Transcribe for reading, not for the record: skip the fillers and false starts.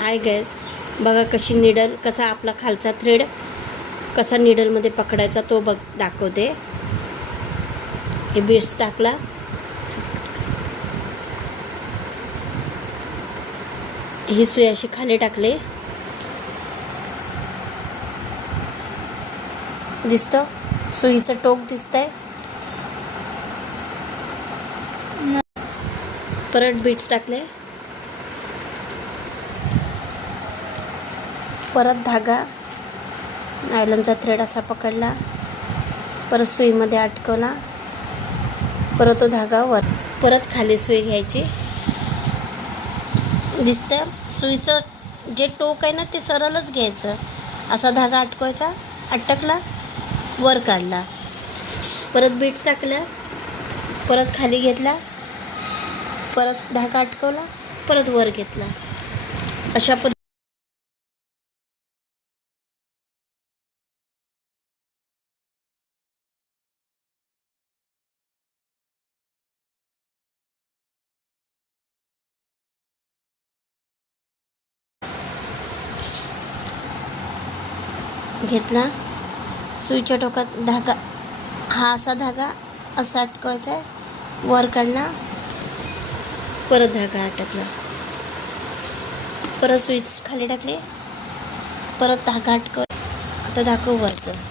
हाय gas, बघा कशी needle, कसा आपला खालचा थ्रेड कसा निडलमध्ये पकडायचा तो दाखवते. हे बीड्स टाकला, ही सुई अशी खाली टाकली, दिसतं सुईचं टोक दिसतंय. परत बीड्स टाकले, परत धागा नायलॉनचा थ्रेड असा पकडला, परत सुईमध्ये अटकवला, परत तो धागा वर, परत खाली सुई घ्यायची. दिसतं सुईचं जे टोक आहे ना ते सरळच घ्यायचं, असा धागा अटकवायचा, अटकला वर काढला, परत बीड्स टाकल्या, परत खाली घेतला, परत धागा अटकवला, परत वर घेतला. अशा घेतला, सुईच्या टोकात धागा, हा असा धागा असा अटकवायचा आहे, वर काढला, परत धागा अटकला, परत सुई खाली टाकली, परत धागा अटकव. आता दाखव वरचं.